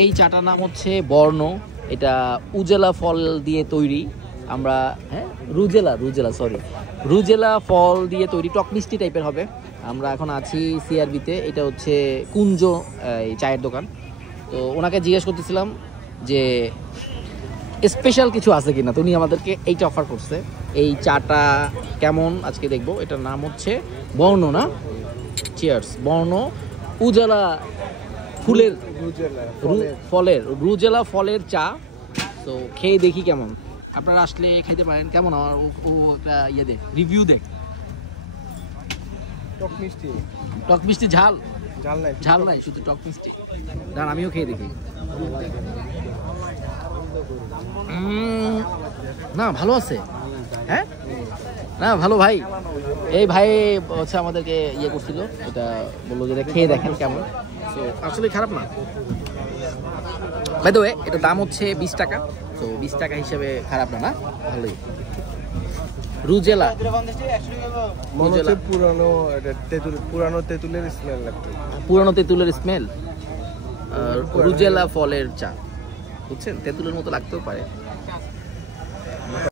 এই চাটার নাম হচ্ছে বর্ণ। এটা উজেলা ফল দিয়ে তৈরি। আমরা রুজেলা ফল দিয়ে তৈরি, টক মিষ্টি টাইপের হবে। আমরা এখন আছি সিআরবিতে। এটা হচ্ছে কুঞ্জ এই চায়ের দোকান। তো ওনাকে জিজ্ঞেস করতেছিলাম যে স্পেশাল কিছু আছে কিনা, তো উনি আমাদেরকে এইটা অফার করছে। এই চাটা কেমন আজকে দেখবো। এটার নাম হচ্ছে বর্ণ, না? চিয়ার্স। বর্ণ উজালা ফুলের রুজেলা ফলের চা। তো খেয়ে দেখি কেমন। আপনারা আসলে খেতে পারেন। কেমন আমার ও একটা ইয়ে দেখ, রিভিউ দেখ। টক মিষ্টি ঝাল নাই, শুধু টক মিষ্টি। দাঁড়ান আমিও খেয়ে দেখি। না ভালো আছে। হ্যাঁ না ভালো ভাই। এই ভাই হচ্ছে আমাদেরকে ইয়ে করছিল, এটা বললো যে খেয়ে দেখেন কেমন। তো আসলে খারাপ না। বাই দ্য ওয়ে এটার দাম হচ্ছে 20 টাকা। তো 20 টাকা হিসেবে খারাপ না, ভালোই। রুজেলা পুরানো তেঁতুলের স্মেল। রুজেলা ফলের চা, বুঝছেন? তেঁতুলের মতো লাগতেও পারে।